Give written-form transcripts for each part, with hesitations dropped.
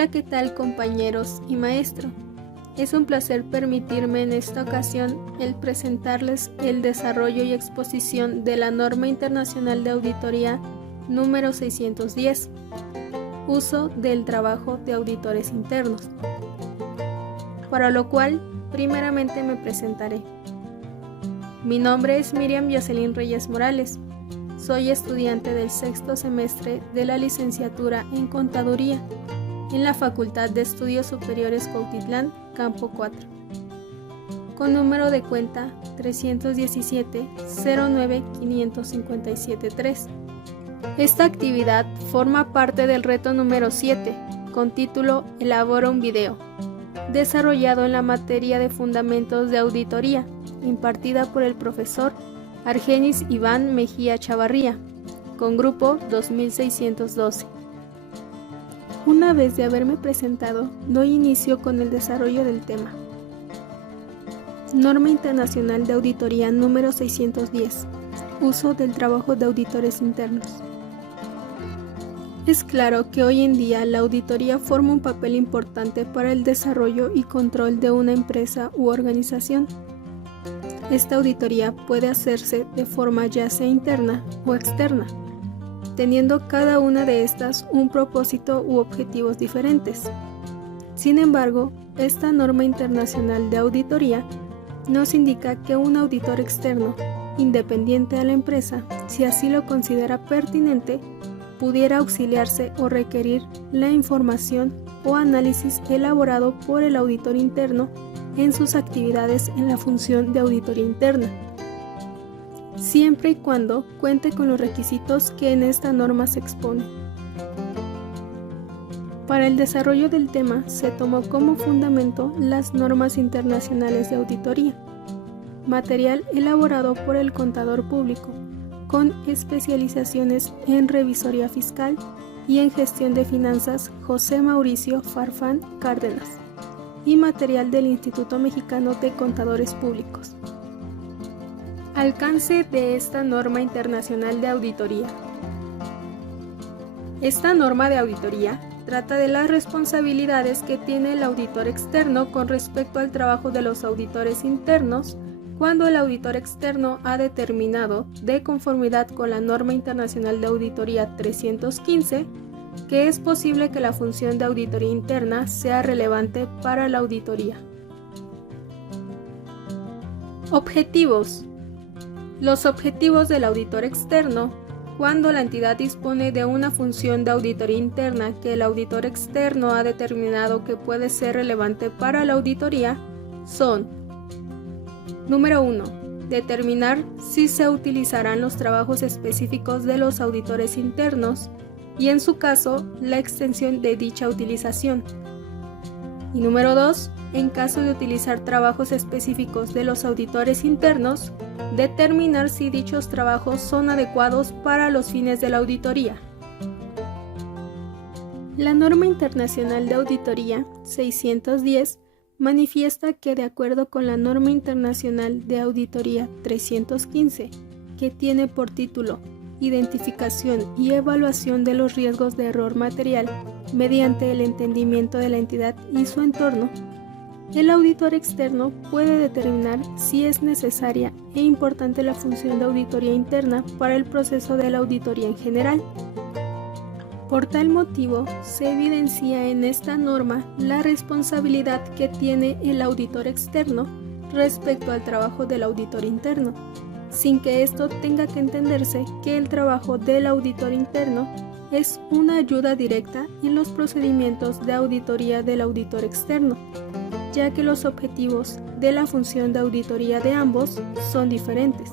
Hola, ¿qué tal compañeros y maestro? Es un placer permitirme en esta ocasión el presentarles el desarrollo y exposición de la Norma Internacional de Auditoría número 610, uso del trabajo de auditores internos, para lo cual primeramente me presentaré. Mi nombre es Miriam Jocelyn Reyes Morales. Soy estudiante del sexto semestre de la licenciatura en Contaduría en la Facultad de Estudios Superiores Cuautitlán, Campo 4, con número de cuenta 317-09-557-3. Esta actividad forma parte del reto número 7, con título Elabora un video, desarrollado en la materia de Fundamentos de Auditoría, impartida por el profesor Argenis Iván Mejía Chavarría, con grupo 2612. Una vez de haberme presentado, doy inicio con el desarrollo del tema. Norma Internacional de Auditoría número 610. Uso del trabajo de auditores internos. Es claro que hoy en día la auditoría forma un papel importante para el desarrollo y control de una empresa u organización. Esta auditoría puede hacerse de forma ya sea interna o externa, teniendo cada una de estas un propósito u objetivos diferentes. Sin embargo, esta norma internacional de auditoría nos indica que un auditor externo, independiente a la empresa, si así lo considera pertinente, pudiera auxiliarse o requerir la información o análisis elaborado por el auditor interno en sus actividades en la función de auditoría interna, siempre y cuando cuente con los requisitos que en esta norma se expone. Para el desarrollo del tema se tomó como fundamento las normas internacionales de auditoría, material elaborado por el contador público, con especializaciones en revisoría fiscal y en gestión de finanzas José Mauricio Farfán Cárdenas, y material del Instituto Mexicano de Contadores Públicos. Alcance de esta norma internacional de auditoría. Esta norma de auditoría trata de las responsabilidades que tiene el auditor externo con respecto al trabajo de los auditores internos cuando el auditor externo ha determinado, de conformidad con la norma internacional de auditoría 315, que es posible que la función de auditoría interna sea relevante para la auditoría. Objetivos. Los objetivos del auditor externo, cuando la entidad dispone de una función de auditoría interna que el auditor externo ha determinado que puede ser relevante para la auditoría, son: número 1. Determinar si se utilizarán los trabajos específicos de los auditores internos y, en su caso, la extensión de dicha utilización. Y número 2. En caso de utilizar trabajos específicos de los auditores internos, determinar si dichos trabajos son adecuados para los fines de la auditoría. La Norma Internacional de Auditoría 610 manifiesta que, de acuerdo con la Norma Internacional de Auditoría 315, que tiene por título Identificación y evaluación de los riesgos de error material mediante el entendimiento de la entidad y su entorno, el auditor externo puede determinar si es necesaria e importante la función de auditoría interna para el proceso de la auditoría en general. Por tal motivo, se evidencia en esta norma la responsabilidad que tiene el auditor externo respecto al trabajo del auditor interno, sin que esto tenga que entenderse que el trabajo del auditor interno es una ayuda directa en los procedimientos de auditoría del auditor externo, ya que los objetivos de la función de auditoría de ambos son diferentes,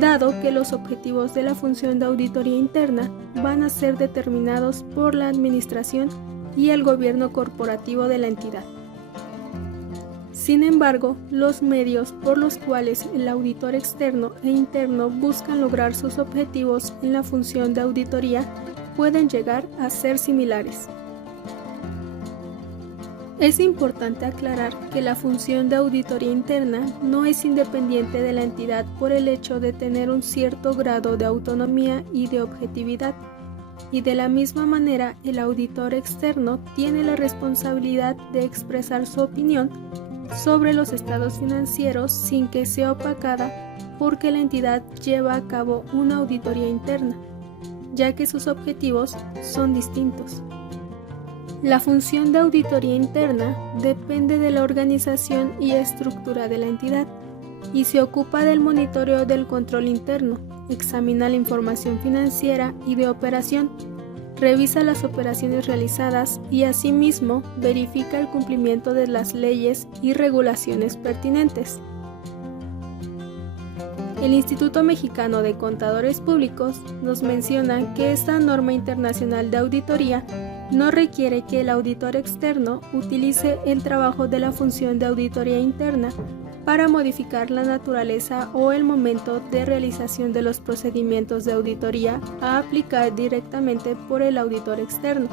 dado que los objetivos de la función de auditoría interna van a ser determinados por la administración y el gobierno corporativo de la entidad. Sin embargo, los medios por los cuales el auditor externo e interno buscan lograr sus objetivos en la función de auditoría pueden llegar a ser similares. Es importante aclarar que la función de auditoría interna no es independiente de la entidad por el hecho de tener un cierto grado de autonomía y de objetividad, y de la misma manera el auditor externo tiene la responsabilidad de expresar su opinión sobre los estados financieros sin que sea opacada porque la entidad lleva a cabo una auditoría interna, ya que sus objetivos son distintos. La función de auditoría interna depende de la organización y estructura de la entidad y se ocupa del monitoreo del control interno, examina la información financiera y de operación, revisa las operaciones realizadas y asimismo verifica el cumplimiento de las leyes y regulaciones pertinentes. El Instituto Mexicano de Contadores Públicos nos menciona que esta norma internacional de auditoría no requiere que el auditor externo utilice el trabajo de la función de auditoría interna para modificar la naturaleza o el momento de realización de los procedimientos de auditoría a aplicar directamente por el auditor externo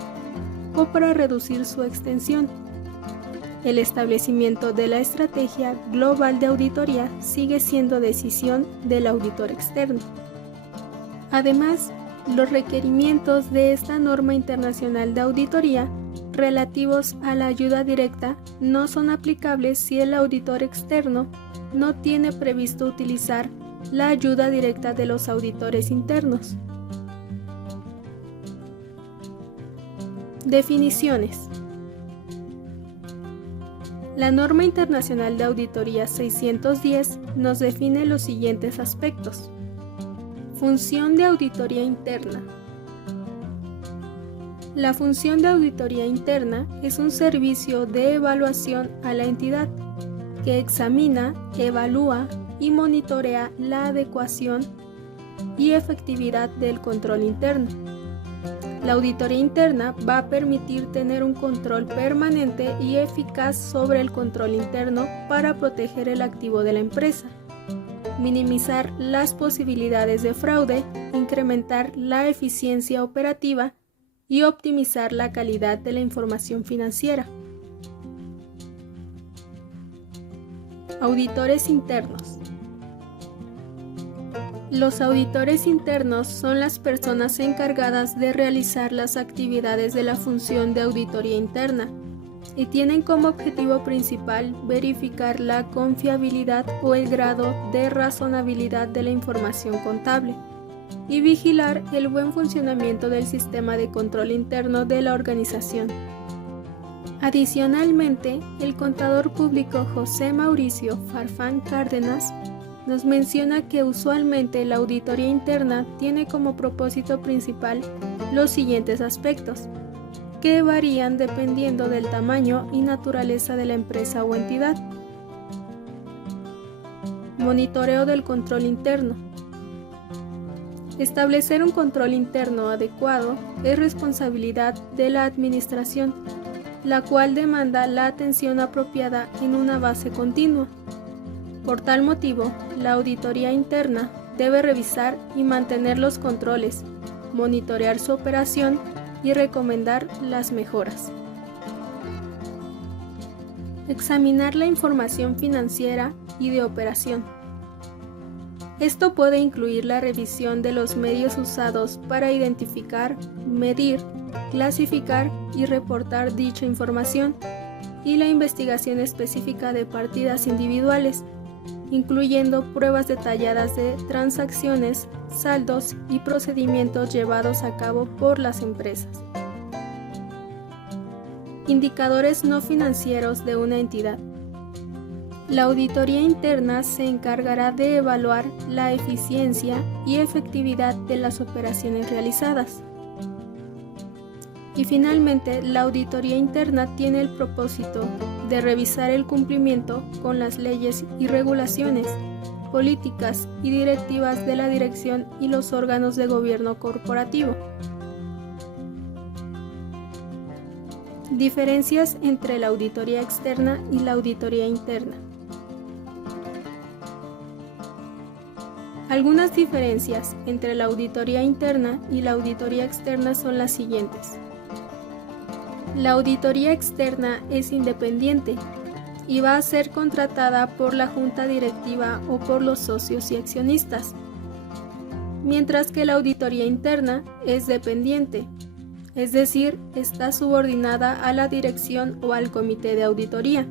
o para reducir su extensión. El establecimiento de la estrategia global de auditoría sigue siendo decisión del auditor externo. Además, los requerimientos de esta norma internacional de auditoría relativos a la ayuda directa no son aplicables si el auditor externo no tiene previsto utilizar la ayuda directa de los auditores internos. Definiciones. La norma internacional de auditoría 610 nos define los siguientes aspectos. Función de auditoría interna. La función de auditoría interna es un servicio de evaluación a la entidad que examina, evalúa y monitorea la adecuación y efectividad del control interno. La auditoría interna va a permitir tener un control permanente y eficaz sobre el control interno para proteger el activo de la empresa, minimizar las posibilidades de fraude, incrementar la eficiencia operativa y optimizar la calidad de la información financiera. Auditores internos. Los auditores internos son las personas encargadas de realizar las actividades de la función de auditoría interna y tienen como objetivo principal verificar la confiabilidad o el grado de razonabilidad de la información contable y vigilar el buen funcionamiento del sistema de control interno de la organización. Adicionalmente, el contador público José Mauricio Farfán Cárdenas nos menciona que usualmente la auditoría interna tiene como propósito principal los siguientes aspectos, que varían dependiendo del tamaño y naturaleza de la empresa o entidad. Monitoreo del control interno. Establecer un control interno adecuado es responsabilidad de la administración, la cual demanda la atención apropiada en una base continua. Por tal motivo, la auditoría interna debe revisar y mantener los controles, monitorear su operación y recomendar las mejoras. Examinar la información financiera y de operación. Esto puede incluir la revisión de los medios usados para identificar, medir, clasificar y reportar dicha información y la investigación específica de partidas individuales, incluyendo pruebas detalladas de transacciones, saldos y procedimientos llevados a cabo por las empresas. Indicadores no financieros de una entidad. La auditoría interna se encargará de evaluar la eficiencia y efectividad de las operaciones realizadas. Y finalmente, la auditoría interna tiene el propósito de revisar el cumplimiento con las leyes y regulaciones, políticas y directivas de la dirección y los órganos de gobierno corporativo. Diferencias entre la auditoría externa y la auditoría interna. Algunas diferencias entre la auditoría interna y la auditoría externa son las siguientes. La auditoría externa es independiente y va a ser contratada por la junta directiva o por los socios y accionistas. mientras que la auditoría interna es dependiente, es decir, está subordinada a la dirección o al comité de auditoría.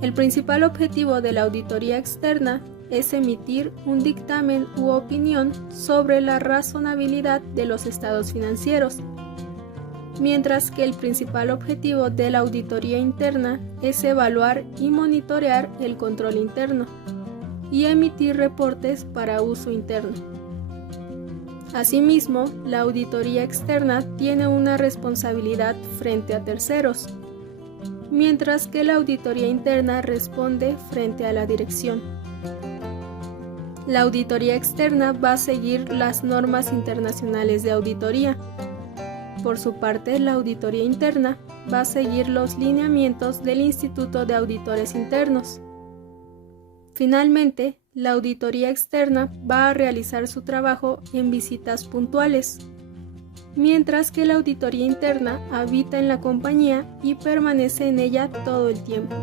El principal objetivo de la auditoría externa es emitir un dictamen u opinión sobre la razonabilidad de los estados financieros, mientras que el principal objetivo de la auditoría interna es evaluar y monitorear el control interno y emitir reportes para uso interno. Asimismo, la auditoría externa tiene una responsabilidad frente a terceros, mientras que la auditoría interna responde frente a la dirección. La auditoría externa va a seguir las normas internacionales de auditoría. Por su parte, la auditoría interna va a seguir los lineamientos del Instituto de Auditores Internos. Finalmente, la auditoría externa va a realizar su trabajo en visitas puntuales, mientras que la auditoría interna habita en la compañía y permanece en ella todo el tiempo.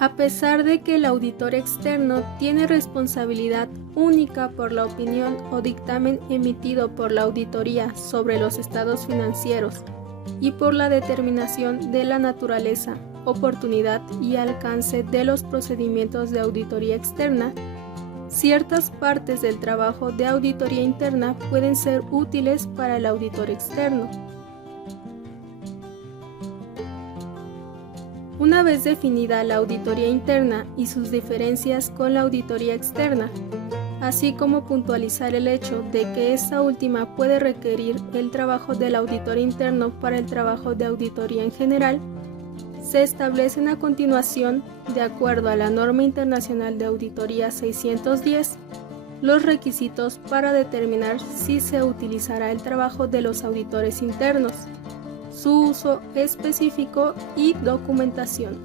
A pesar de que el auditor externo tiene responsabilidad única por la opinión o dictamen emitido por la auditoría sobre los estados financieros y por la determinación de la naturaleza, oportunidad y alcance de los procedimientos de auditoría externa, ciertas partes del trabajo de auditoría interna pueden ser útiles para el auditor externo. Una vez definida la auditoría interna y sus diferencias con la auditoría externa, así como puntualizar el hecho de que esta última puede requerir el trabajo del auditor interno para el trabajo de auditoría en general, se establecen a continuación, de acuerdo a la Norma Internacional de Auditoría 610, los requisitos para determinar si se utilizará el trabajo de los auditores internos, su uso específico y documentación.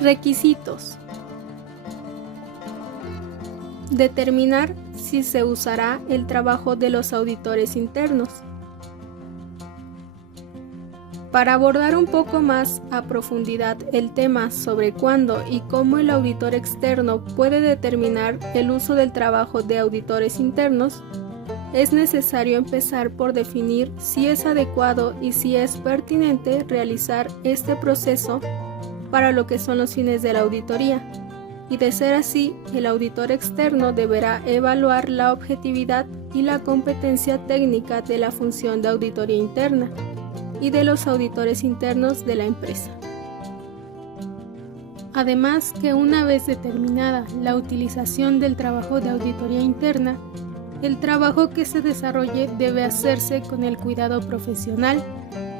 Requisitos. Determinar si se usará el trabajo de los auditores internos. Para abordar un poco más a profundidad el tema sobre cuándo y cómo el auditor externo puede determinar el uso del trabajo de auditores internos, es necesario empezar por definir si es adecuado y si es pertinente realizar este proceso para lo que son los fines de la auditoría, y de ser así, el auditor externo deberá evaluar la objetividad y la competencia técnica de la función de auditoría interna y de los auditores internos de la empresa. Además que una vez determinada la utilización del trabajo de auditoría interna, el trabajo que se desarrolle debe hacerse con el cuidado profesional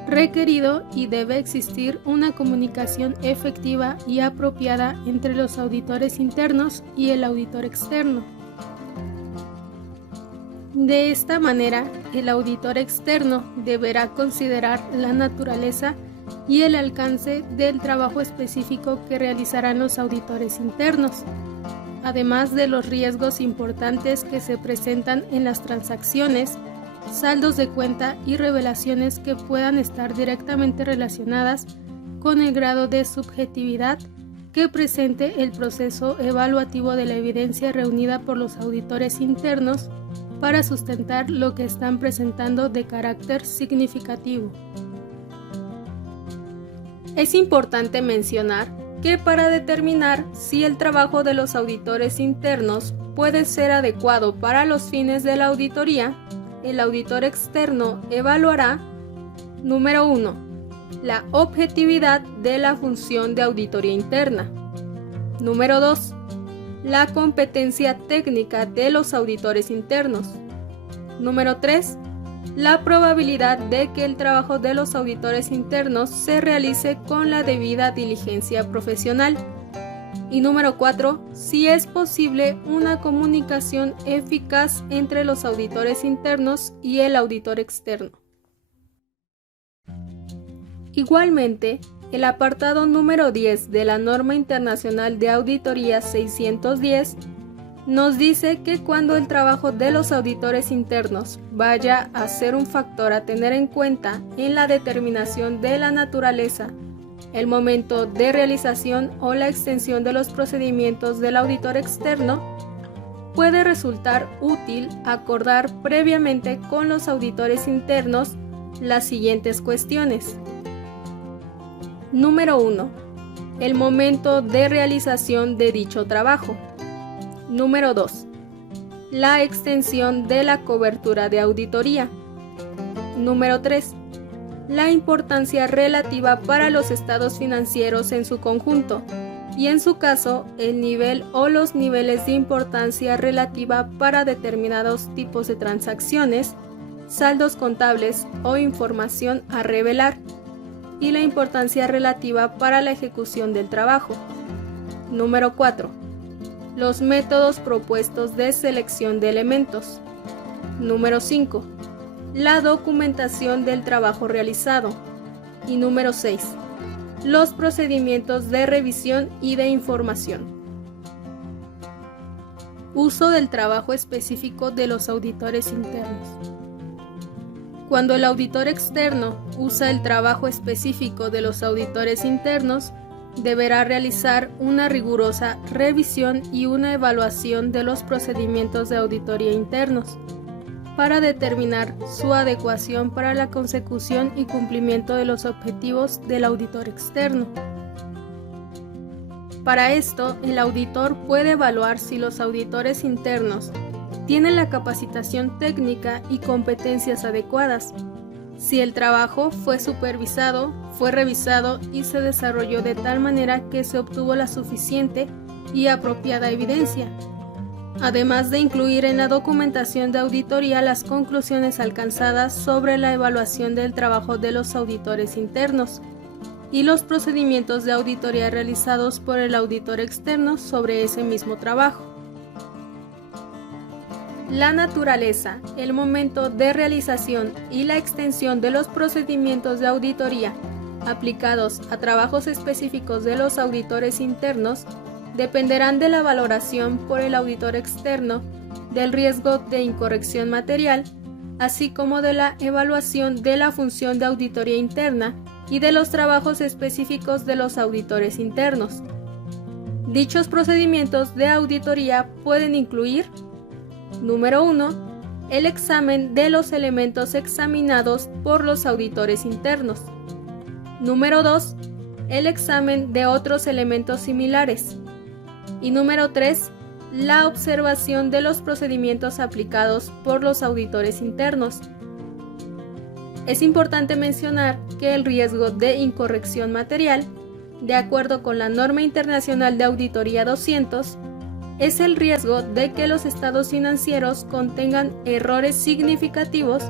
requerido y debe existir una comunicación efectiva y apropiada entre los auditores internos y el auditor externo. De esta manera, el auditor externo deberá considerar la naturaleza y el alcance del trabajo específico que realizarán los auditores internos, además de los riesgos importantes que se presentan en las transacciones, saldos de cuenta y revelaciones que puedan estar directamente relacionadas con el grado de subjetividad que presente el proceso evaluativo de la evidencia reunida por los auditores internos para sustentar lo que están presentando de carácter significativo. Es importante mencionar que para determinar si el trabajo de los auditores internos puede ser adecuado para los fines de la auditoría, el auditor externo evaluará: número 1. La objetividad de la función de auditoría interna. Número 2. La competencia técnica de los auditores internos. Número 3. La probabilidad de que el trabajo de los auditores internos se realice con la debida diligencia profesional. Y número 4. Si es posible una comunicación eficaz entre los auditores internos y el auditor externo. Igualmente, el apartado número 10 de la Norma Internacional de Auditoría 610 nos dice que cuando el trabajo de los auditores internos vaya a ser un factor a tener en cuenta en la determinación de la naturaleza, el momento de realización o la extensión de los procedimientos del auditor externo, puede resultar útil acordar previamente con los auditores internos las siguientes cuestiones. Número 1. El momento de realización de dicho trabajo. Número 2. La extensión de la cobertura de auditoría. Número 3. La importancia relativa para los estados financieros en su conjunto y, en su caso, el nivel o los niveles de importancia relativa para determinados tipos de transacciones, saldos contables o información a revelar, y la importancia relativa para la ejecución del trabajo. Número 4. Los métodos propuestos de selección de elementos. Número 5. La documentación del trabajo realizado. Y número 6. Los procedimientos de revisión y de información. Uso del trabajo específico de los auditores internos. Cuando el auditor externo usa el trabajo específico de los auditores internos, deberá realizar una rigurosa revisión y una evaluación de los procedimientos de auditoría internos, para determinar su adecuación para la consecución y cumplimiento de los objetivos del auditor externo. Para esto, el auditor puede evaluar si los auditores internos tienen la capacitación técnica y competencias adecuadas, si el trabajo fue supervisado, fue revisado y se desarrolló de tal manera que se obtuvo la suficiente y apropiada evidencia, además de incluir en la documentación de auditoría las conclusiones alcanzadas sobre la evaluación del trabajo de los auditores internos y los procedimientos de auditoría realizados por el auditor externo sobre ese mismo trabajo. La naturaleza, el momento de realización y la extensión de los procedimientos de auditoría aplicados a trabajos específicos de los auditores internos dependerán de la valoración por el auditor externo del riesgo de incorrección material, así como de la evaluación de la función de auditoría interna y de los trabajos específicos de los auditores internos. Dichos procedimientos de auditoría pueden incluir: número 1. El examen de los elementos examinados por los auditores internos. Número 2. El examen de otros elementos similares. Y número 3. La observación de los procedimientos aplicados por los auditores internos. Es importante mencionar que el riesgo de incorrección material, de acuerdo con la Norma Internacional de Auditoría 200, es el riesgo de que los estados financieros contengan errores significativos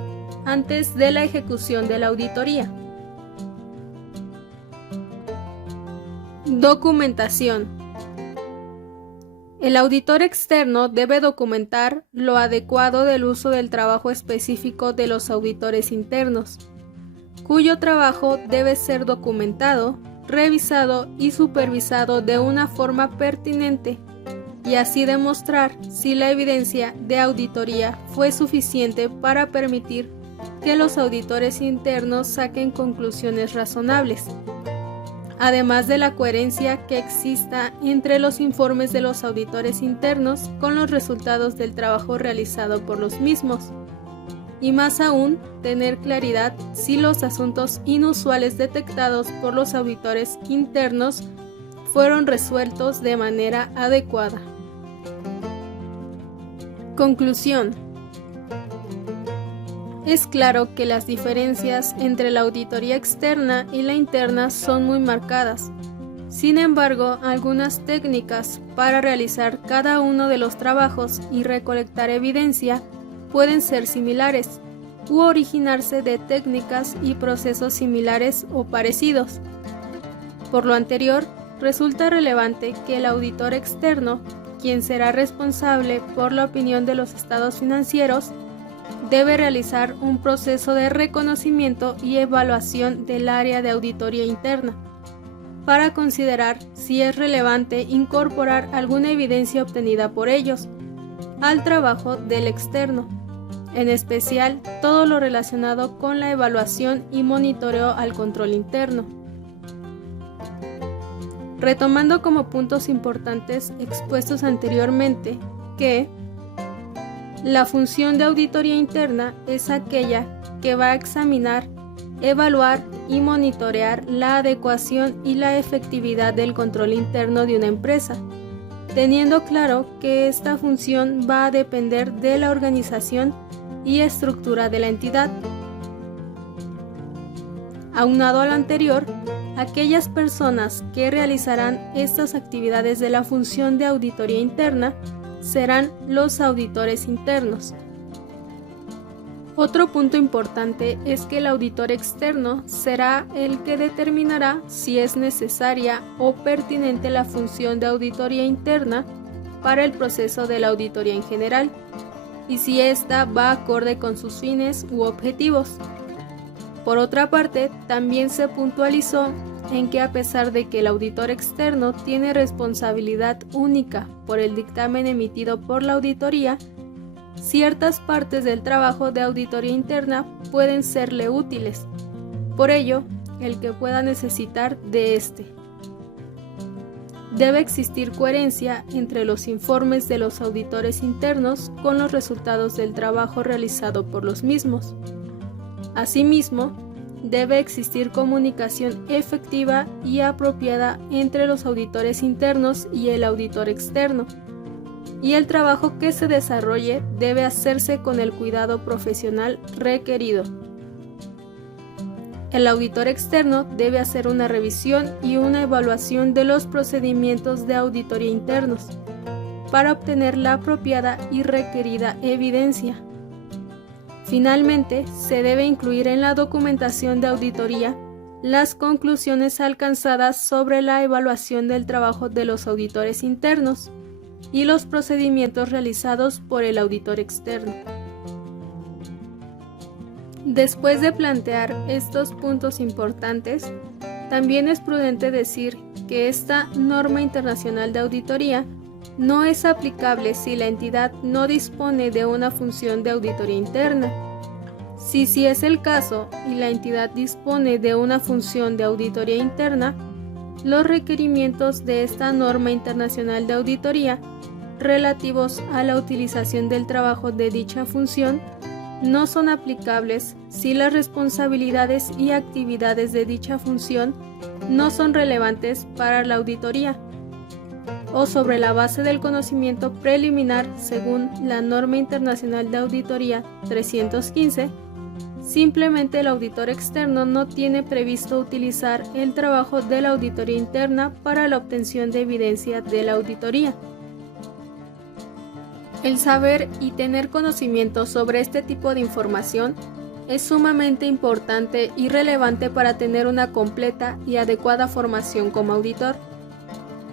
antes de la ejecución de la auditoría. Documentación. El auditor externo debe documentar lo adecuado del uso del trabajo específico de los auditores internos, cuyo trabajo debe ser documentado, revisado y supervisado de una forma pertinente, y así demostrar si la evidencia de auditoría fue suficiente para permitir que los auditores internos saquen conclusiones razonables, además de la coherencia que exista entre los informes de los auditores internos con los resultados del trabajo realizado por los mismos, y más aún, tener claridad si los asuntos inusuales detectados por los auditores internos fueron resueltos de manera adecuada. Conclusión. Es claro que las diferencias entre la auditoría externa y la interna son muy marcadas. Sin embargo, algunas técnicas para realizar cada uno de los trabajos y recolectar evidencia pueden ser similares u originarse de técnicas y procesos similares o parecidos. Por lo anterior, resulta relevante que el auditor externo, quien será responsable por la opinión de los estados financieros, debe realizar un proceso de reconocimiento y evaluación del área de auditoría interna, para considerar si es relevante incorporar alguna evidencia obtenida por ellos al trabajo del externo, en especial todo lo relacionado con la evaluación y monitoreo al control interno. retomando como puntos importantes expuestos anteriormente que la función de auditoría interna es aquella que va a examinar, evaluar y monitorear la adecuación y la efectividad del control interno de una empresa, teniendo claro que esta función va a depender de la organización y estructura de la entidad. Aunado a lo anterior, aquellas personas que realizarán estas actividades de la función de auditoría interna serán los auditores internos. Otro punto importante es que el auditor externo será el que determinará si es necesaria o pertinente la función de auditoría interna para el proceso de la auditoría en general, y si ésta va acorde con sus fines u objetivos. Por otra parte, también se puntualizó en que a pesar de que el auditor externo tiene responsabilidad única por el dictamen emitido por la auditoría, ciertas partes del trabajo de auditoría interna pueden serle útiles, por ello, el que pueda necesitar de este. Debe existir coherencia entre los informes de los auditores internos con los resultados del trabajo realizado por los mismos. Asimismo, debe existir comunicación efectiva y apropiada entre los auditores internos y el auditor externo, y el trabajo que se desarrolle debe hacerse con el cuidado profesional requerido. El auditor externo debe hacer una revisión y una evaluación de los procedimientos de auditoría internos para obtener la apropiada y requerida evidencia. Finalmente, se debe incluir en la documentación de auditoría las conclusiones alcanzadas sobre la evaluación del trabajo de los auditores internos y los procedimientos realizados por el auditor externo. Después de plantear estos puntos importantes, también es prudente decir que esta norma internacional de auditoría no es aplicable si la entidad no dispone de una función de auditoría interna. Si es el caso y la entidad dispone de una función de auditoría interna, los requerimientos de esta norma internacional de auditoría relativos a la utilización del trabajo de dicha función no son aplicables si las responsabilidades y actividades de dicha función no son relevantes para la auditoría, o sobre la base del conocimiento preliminar según la norma internacional de auditoría 315, simplemente el auditor externo no tiene previsto utilizar el trabajo de la auditoría interna para la obtención de evidencia de la auditoría. El saber y tener conocimiento sobre este tipo de información es sumamente importante y relevante para tener una completa y adecuada formación como auditor.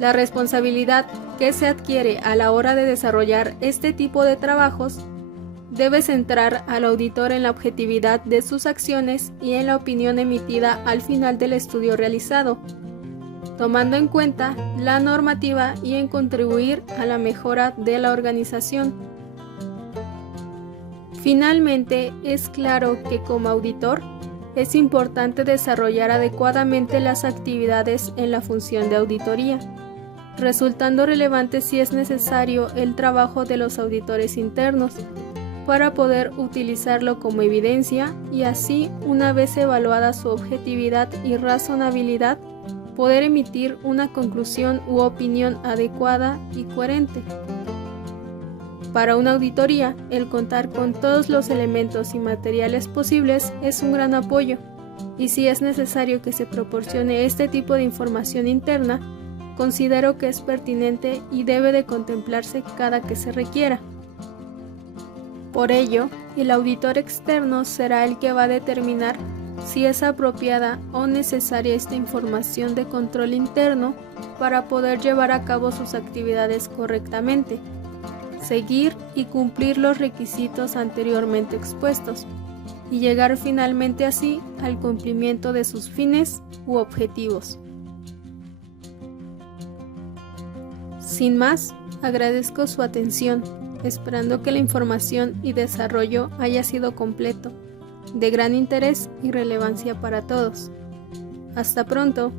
La responsabilidad que se adquiere a la hora de desarrollar este tipo de trabajos debe centrar al auditor en la objetividad de sus acciones y en la opinión emitida al final del estudio realizado, tomando en cuenta la normativa y en contribuir a la mejora de la organización. Finalmente, es claro que como auditor es importante desarrollar adecuadamente las actividades en la función de auditoría, resultando relevante si es necesario el trabajo de los auditores internos para poder utilizarlo como evidencia y así, una vez evaluada su objetividad y razonabilidad, poder emitir una conclusión u opinión adecuada y coherente. Para una auditoría, el contar con todos los elementos y materiales posibles es un gran apoyo, y si es necesario que se proporcione este tipo de información interna, considero que es pertinente y debe de contemplarse cada que se requiera. Por ello, el auditor externo será el que va a determinar si es apropiada o necesaria esta información de control interno para poder llevar a cabo sus actividades correctamente, seguir y cumplir los requisitos anteriormente expuestos, y llegar finalmente así al cumplimiento de sus fines u objetivos. Sin más, agradezco su atención, esperando que la información y desarrollo haya sido completo, de gran interés y relevancia para todos. Hasta pronto.